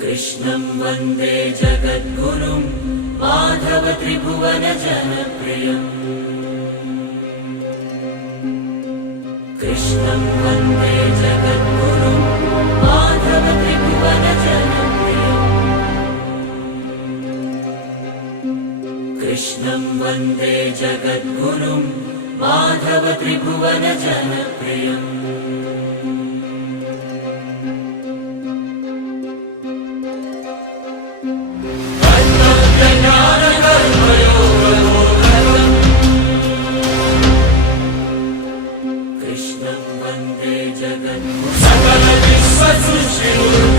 कृष्णं वन्दे जगद्गुरुं माधव त्रिभुवन जनप्रियम् कृष्णं वन्दे जगद्गुरुं माधव त्रिभुवन जनप्रियम् कृष्णं वन्दे जगद्गुरुं माधव त्रिभुवन जनप्रियम् कृष्णं वन्दे जगद्गुरुं सकल विश्व सृष्टि